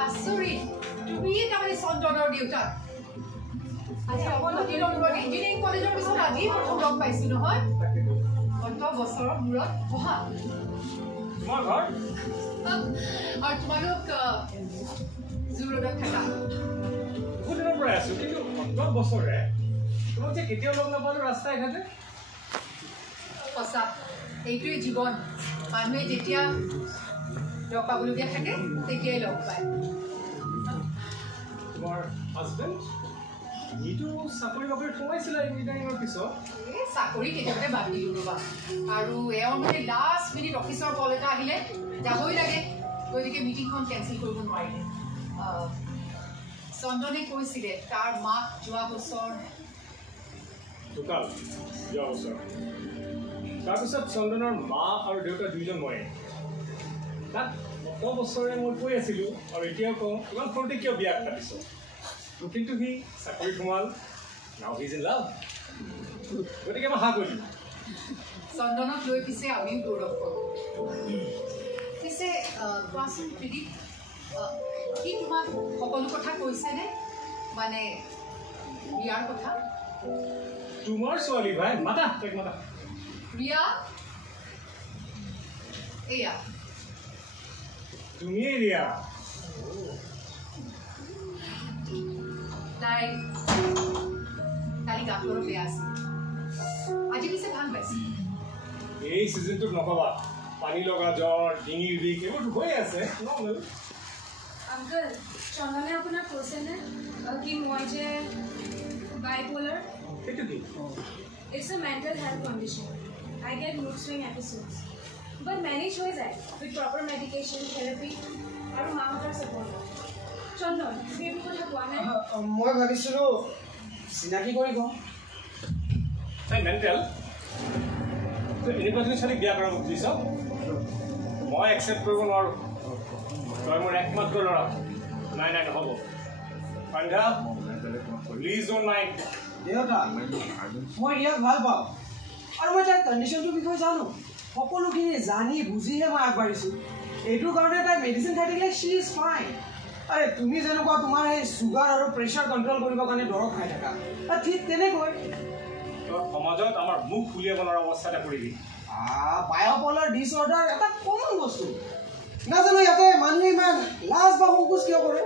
আচৰিত তুমি তাৰমানে চন্দনৰ দেউতা আজি অৱনতিৰ মূৰত ইঞ্জিনিয়াৰিং কলেজৰ পিছত আজি প্ৰথম লগ পাইছো নহয় অন্ত বছৰৰ মূৰত বহা তোমাৰ ঘৰ আৰু তোমালোক জুৰোডত থাকা বহুত দিনৰ পৰা আছো কিন্তু অন্ত বছৰে তোমাক যে কেতিয়াও লগ নাপালো ৰাস্তাই ঘাটে সঁচা এইটোৱে জীৱন মানুহে যেতিয়া লগ পাবলগীয়া থাকে তেতিয়াই লগ পায় তোমাৰ হাজবেণ্ড ইটো চাকৰি বাকৰি সোমাইছিলে ইঞ্জিনিয়াৰিঙৰ পিছত এই চাকৰি কেতিয়াবাতে বাদ দিলোঁ ৰ'বা আৰু এওঁৰ মানে লাষ্ট মিনিট অফিচৰ কল এটা আহিলে যাবই লাগে গতিকে মিটিংখন কেঞ্চেল কৰিব নোৱাৰিলে চন্দনে কৈছিলে তাৰ মাক যোৱা বছৰ ঢুকাল যোৱা বছৰ তাৰপিছত চন্দনৰ মা আৰু দেউতা দুইজন মৰে তাত অত বছৰে মই কৈ আছিলোঁ আৰু এতিয়াও কওঁ ইমান সৰুতে কিয় বিয়া পাতিছ কিন্তু সি চাকৰিত সোমাল নাও হিজ ইন লাভ গতিকে মই হা কৰিলোঁ চন্দনক লৈ পিছে আমিও গৌৰৱ কৰোঁ পিছে কোৱাচোন প্ৰীতি সি তোমাক সকলো কথা কৈছেনে মানে বিয়াৰ কথা তোমাৰ ছোৱালী ভাই মাতা তাইক মাতা ৰিয়া এয়া তুমিয়েই ৰিয়া তাই কালি গাটো অলপ বেয়া আছিল আজি পিছে ভাল পাইছে এই ছিজনটোত নকবা পানী লগা জ্বৰ ডিঙিৰ বিষ এইবোৰতো হৈয়ে আছে আংকল চন্দনে আপোনাক কৈছেনে কি মই যে বাইপোলাৰ সেইটো কি it's a mental health condition I get mood swing episodes but manage হৈ যায় উইথ প্ৰপাৰ মেডিকেশ্যন থেৰাপি আৰু মাহঁতৰ ছাপৰ্ট চন্দন তুমি এইবোৰ কথা কোৱা নাই মই ভাবিছিলোঁ চিনাকি কৰি কওঁ তাই মেণ্টেল এনেকুৱা যদি ছোৱালীক বিয়া কৰাব বুজিছ মই একচেপ্ট কৰিব নোৱাৰোঁ তই মোৰ একমাত্ৰ ল'ৰা নাই নাই নহ'ব সন্ধ্যা প্লিজ ড'ন্ট মাইণ্ড দেউতা মই ইয়াক ভাল পাওঁ আৰু মই তাইৰ কণ্ডিশ্যনটোৰ বিষয়ে জানো সকলোখিনি জানি বুজিহে মই আগবাঢ়িছোঁ এইটোৰ কাৰণে তাই মেডিচিন খাই থাকিলে শ্বি ইজ ফাইন আৰে তুমি যেনেকুৱা তোমাৰ সেই চুগাৰ আৰু প্ৰেছাৰ কণ্ট্ৰল কৰিবৰ কাৰণে দৰৱ খাই থাকা ঠিক তেনেকৈ তই সমাজত আমাৰ মুখ ফুলিয়াব নোৱাৰা অৱস্থা এটা কৰিবি বায়'পলাৰ ডিছঅৰ্ডাৰ এটা কমন বস্তু নাজানো ইয়াতে মানুহে ইমান লাজ বা সংকোচ কিয় কৰে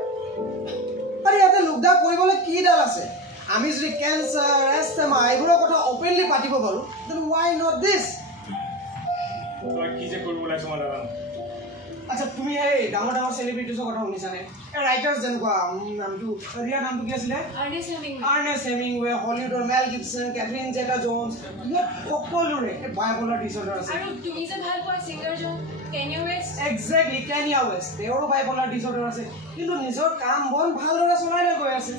আৰে ইয়াতে লোকদাক কৰিবলৈ কিডাল আছে আমি যদি কেঞ্চাৰ এষ্টেমা এইবোৰৰ কথা অপেনলি পাতিব পাৰোঁ দেন ৱাই নট দিছ তই কি যে কৰিব ওলাইছ মই নাজানো আচ্ছা তুমি এই ডাঙৰ ডাঙৰ চেলিব্ৰিটিজৰ কথা শুনিছানে এই ৰাইটাৰ্ছ যেনেকুৱা নামটো ৰিয়াৰ নামটো কি আছিলে আৰ্নেষ্ট হেমিংৱে হলিউডৰ মেল গিবছন কেথৰিন জেটা জোনছ ইয়াত সকলোৰে বায়'পলাৰ ডিছঅৰ্ডাৰ আছে আৰু তুমি যে ভাল পোৱা ছিংগাৰজন Kanye West exactly Kanye West তেওঁৰো বায়'পলাৰ ডিছঅৰ্ডাৰ আছে কিন্তু নিজৰ কাম বন ভালদৰে চলাই লৈ গৈ আছে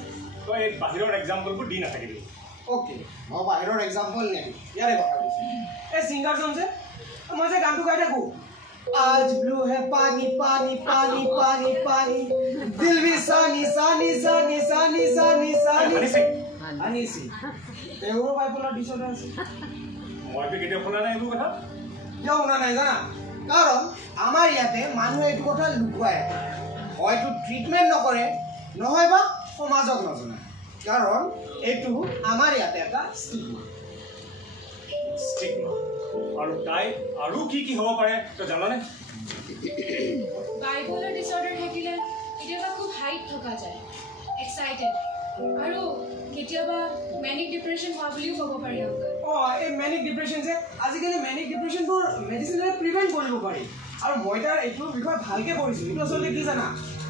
তই এই বাহিৰৰ এক্সাম্পলবোৰ দি নাথাকিবি অ'কে মই বাহিৰৰ এক্সাম্পল নিদিম ইয়াৰে কথা কৈছোঁ এই ছিংগাৰজন যে মই যে গানটো গাই থাকোঁ आज ब्लू है पानी पानी पानी पानी पानी दिल भी सानी सानी सानी सानी सानी सानी हानी सिंह তেওঁৰো বাইপোলাৰ ডিছঅৰ্ডাৰ আছে মইতো কেতিয়াও শুনা নাই এইবোৰ কথা কিয় শুনা নাই জানা কাৰণ আমাৰ ইয়াতে মানুহে এইটো কথা লুকুৱাই হয়তো ট্ৰিটমেণ্ট নকৰে নহয় বা সমাজক নজনায় কাৰণ এইটো আমাৰ ইয়াতে এটা ষ্টিগমা আৰু তাই আৰু কি কি হ'ব পাৰে তই জাননে বাইপোলাৰ ডিছঅৰ্ডাৰ থাকিলে কেতিয়াবা খুব হাইট থকা যায় এক্সাইটেড আৰু কেতিয়াবা মেনিক ডিপ্ৰেশ্যন হোৱা বুলিও ক'ব পাৰি আংকল এই মেনিক ডিপ্ৰেশ্যন যে আজিকালি মেনিক ডিপ্ৰেশ্যনবোৰ মেডিচিনেৰে প্ৰিভেণ্ট কৰিব পাৰি আৰু মই তাৰ এইটোৰ বিষয়ে ভালকৈ পঢ়িছোঁ এইটো আচলতে কি জানা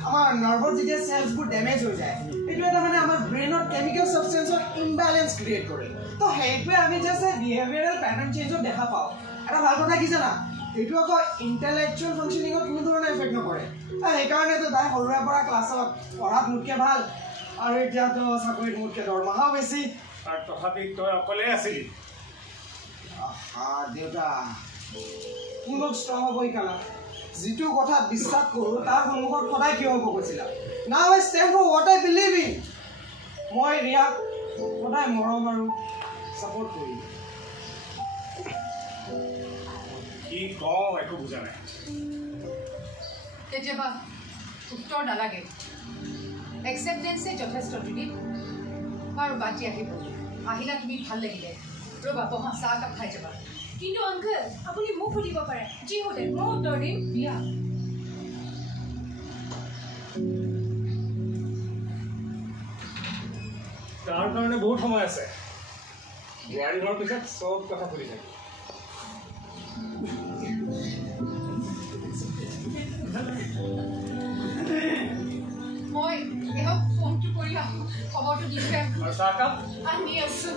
আমাৰ নাৰ্ভৰ যেতিয়া চেলছবোৰ ডেমেজ হৈ যায় এইটো এটা মানে আমাৰ ব্ৰেইনত কেমিকেল ছাবষ্টেঞ্চৰ ইমবেলেঞ্চ ক্ৰিয়েট কৰে তো সেইটোৱে আমি জাষ্ট বিহেভিয়াৰেল পেটাৰ্ণ চেঞ্জত দেখা পাওঁ এটা ভাল কথা কি জানা এইটো আকৌ ইণ্টেলেকচুৱেল ফাংচনিঙত কোনো ধৰণৰ এফেক্ট নকৰে সেইকাৰণেতো তাই সৰুৰে পৰা ক্লাছত পঢ়াত মোতকৈ ভাল আৰু এতিয়াতো চাকৰিত মোতকৈ দৰমহাও বেছি আৰু তথাপি তই অকলে আছিলি দেউতা কোনো ষ্ট্ৰং হ'ব শিকালা যিটো কথাত বিশ্বাস কৰোঁ তাৰ সন্মুখত সদায় থিয় হ'ব কৈছিলা now I stand for what I believe in মই ৰিয়াক সদায় মৰম আৰু ছাপৰ্ট কৰিম কি কওঁ একো বুজা নাই কেতিয়াবা উত্তৰ নালাগে একচেপ্টেন্সে যথেষ্ট দিদি আৰু বাটি আহিব আহিলা তুমি ভাল লাগিলে ৰ'বা বহা চাহ একাপ খাই যাবা কিন্তু অংকল আপুনি মোক সুধিব পাৰে যি সোধে মই উত্তৰ দিম বিয়া তাৰ কাৰণে বহুত সময় আছে বোৱাৰী হোৱাৰ পিছত চব কথা সুধি থাকে মই এহক ফোনটো কৰি আহোঁ খবৰটো দি থৈ আৰু চাহকাপ আনি আছোঁ